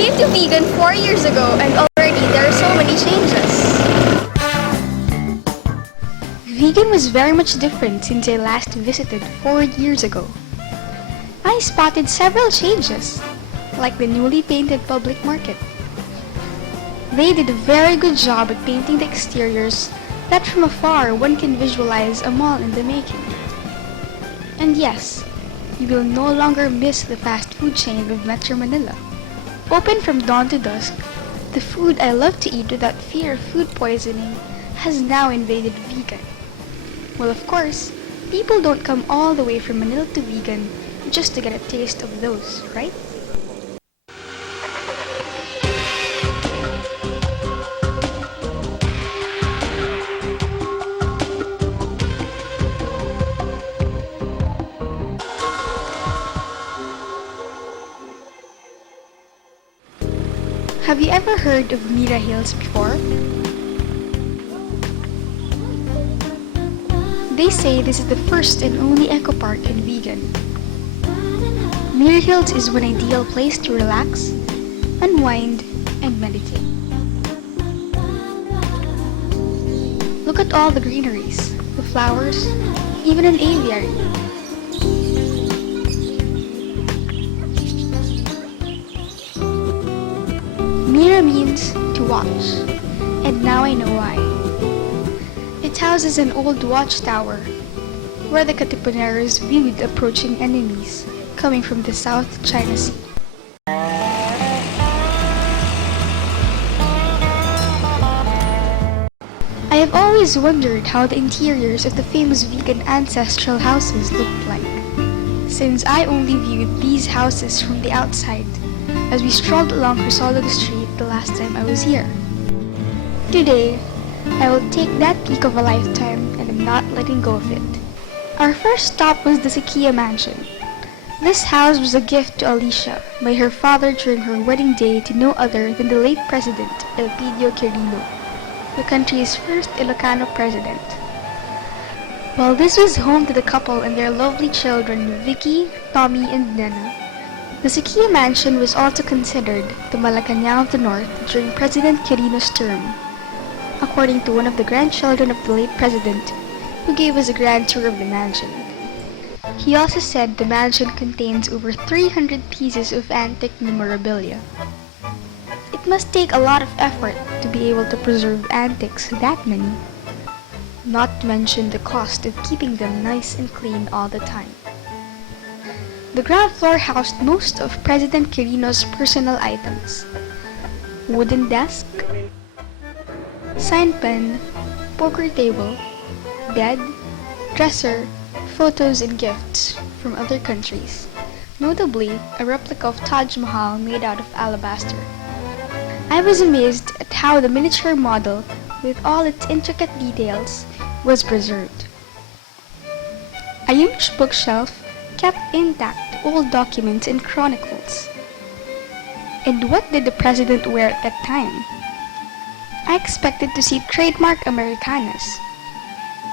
came to Vigan 4 years ago and already there are so many changes. Vigan was very much different since I last visited 4 years ago. I spotted several changes, like the newly painted public market. They did a very good job at painting the exteriors that from afar one can visualize a mall in the making. And yes, you will no longer miss the fast food chain of Metro Manila. Open from dawn to dusk, the food I love to eat without fear of food poisoning has now invaded Vigan. Well, of course, people don't come all the way from Manila to Vigan just to get a taste of those, right? Have you ever heard of Mira Hills before? They say this is the first and only eco park in Vigan. Mira Hills is an ideal place to relax, unwind, and meditate. Look at all the greeneries, the flowers, even an aviary. Mira means to watch, and now I know why. It houses an old watchtower where the Katipuneros viewed approaching enemies coming from the South China Sea. I have always wondered how the interiors of the famous Vigan ancestral houses looked like, since I only viewed these houses from the outside as we strolled along Crisolog Street the last time I was here. Today, I will take that peak of a lifetime and I'm not letting go of it. Our first stop was the Sequia Mansion. This house was a gift to Alicia by her father during her wedding day to no other than the late President Elpidio Quirino, the country's first Ilocano president. While this was home to the couple and their lovely children Vicky, Tommy, and Nena, the Sequia Mansion was also considered the Malacanang of the North during President Quirino's term, according to one of the grandchildren of the late president, who gave us a grand tour of the mansion. He also said the mansion contains over 300 pieces of antique memorabilia. It must take a lot of effort to be able to preserve antiques that many, not to mention the cost of keeping them nice and clean all the time. The ground floor housed most of President Quirino's personal items: wooden desk, sign pen, poker table, bed, dresser, photos and gifts from other countries, notably a replica of Taj Mahal made out of alabaster. I was amazed at how the miniature model, with all its intricate details, was preserved. A huge bookshelf kept intact old documents and chronicles. And what did the president wear at that time? I expected to see trademark Americanas.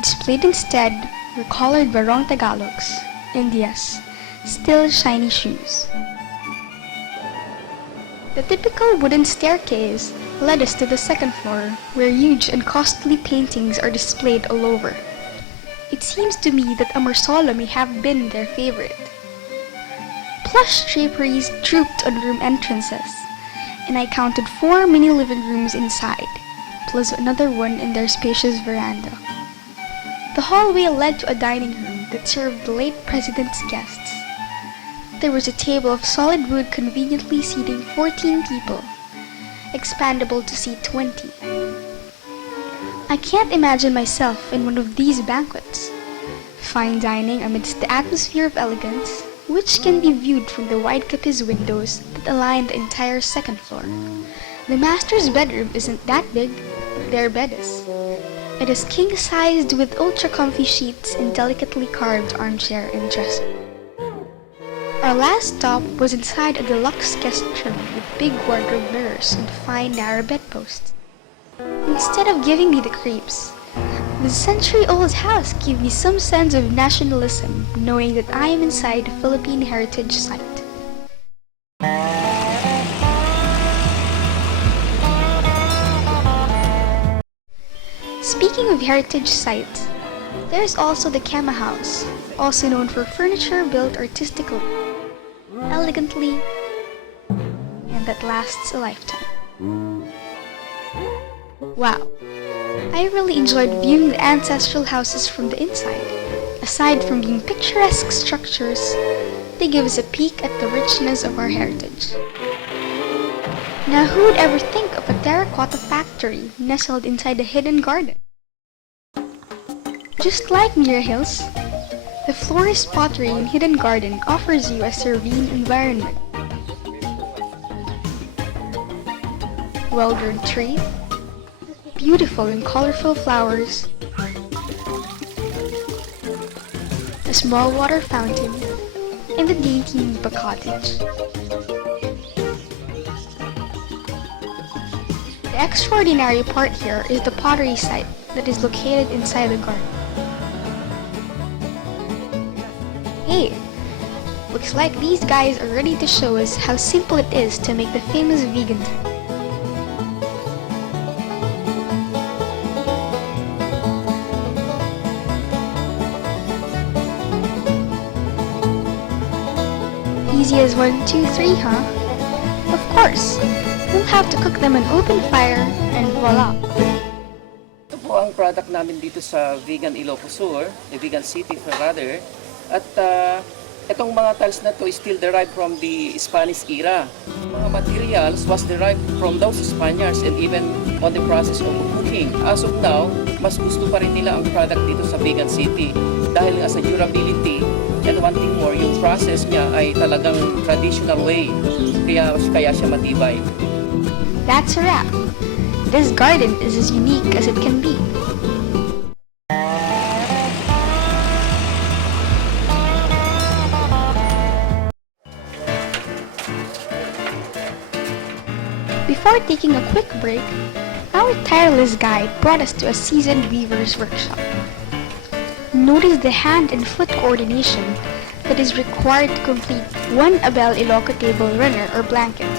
Displayed instead were colored Barong Tagalogs, and yes, still shiny shoes. The typical wooden staircase led us to the second floor, where huge and costly paintings are displayed all over. It seems to me that a Marsola may have been their favorite. Plush draperies drooped on room entrances, and I counted 4 mini living rooms inside, plus another one in their spacious veranda. The hallway led to a dining room that served the late president's guests. There was a table of solid wood conveniently seating 14 people, expandable to seat 20. I can't imagine myself in one of these banquets. Fine dining amidst the atmosphere of elegance, which can be viewed from the wide capiz windows that align the entire second floor. The master's bedroom isn't that big, but their bed is. It is king-sized with ultra-comfy sheets and delicately carved armchair and dresser. Our last stop was inside a deluxe guest room with big wardrobe mirrors and fine narrow bedposts. Instead of giving me the creeps, the century-old house gave me some sense of nationalism, knowing that I am inside a Philippine heritage site. Speaking of heritage sites, there's also the Kama House, also known for furniture built artistically, elegantly, and that lasts a lifetime. Wow, I really enjoyed viewing the ancestral houses from the inside. Aside from being picturesque structures, they give us a peek at the richness of our heritage. Now who would ever think of a terracotta factory nestled inside a hidden garden? Just like Mira Hills, the florist pottery in Hidden Garden offers you a serene environment. Well-grown trees, beautiful and colorful flowers, a small water fountain, and the dainty Nipa cottage. The extraordinary part here is the pottery site that is located inside the garden. Hey, looks like these guys are ready to show us how simple it is to make the famous vegan tile. Easy as 1, 2, 3, huh? Of course! We'll have to cook them on open fire and voila! Ito po ang product namin dito sa Vigan, Ilocos Sur, Vigan City rather. At itong mga tiles na to is still derived from the Spanish era. Mga materials was derived from those Spaniards and even on the process of cooking. As of now, mas gusto pa rin nila ang product dito sa Vigan City dahil nga sa durability. And one thing more, yung process niya ay talagang traditional way, kaya siya matibay. That's a wrap! This garden is as unique as it can be. Before taking a quick break, our tireless guide brought us to a seasoned weaver's workshop. Notice the hand and foot coordination that is required to complete one Abel Iloco table runner or blanket.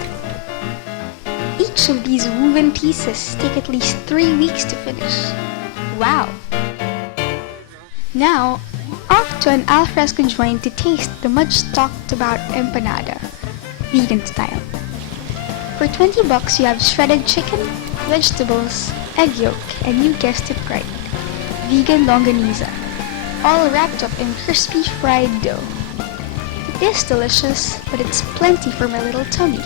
Each of these woven pieces take at least 3 weeks to finish. Wow! Now, off to an alfresco joint to taste the much talked about empanada, vegan style. For $20 you have shredded chicken, vegetables, egg yolk, and you guessed it right, vegan longaniza, all wrapped up in crispy fried dough. It is delicious, but it's plenty for my little tummy.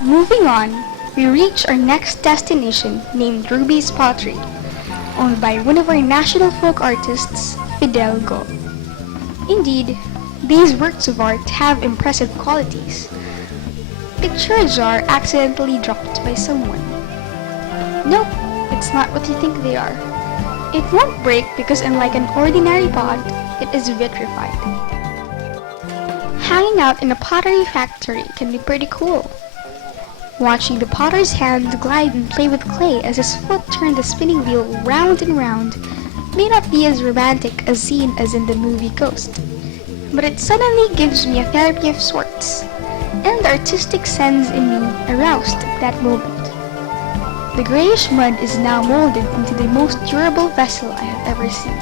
Moving on, we reach our next destination named Ruby's Pottery, owned by one of our national folk artists, Fidel Go. Indeed, these works of art have impressive qualities. Picture a jar accidentally dropped by someone. Nope, it's not what you think they are. It won't break because unlike an ordinary pot, it is vitrified. Hanging out in a pottery factory can be pretty cool. Watching the potter's hand glide and play with clay as his foot turned the spinning wheel round and round may not be as romantic a scene as in the movie Ghost, but it suddenly gives me a therapy of sorts, and the artistic sense in me aroused at that moment. The grayish mud is now molded into the most durable vessel I have ever seen.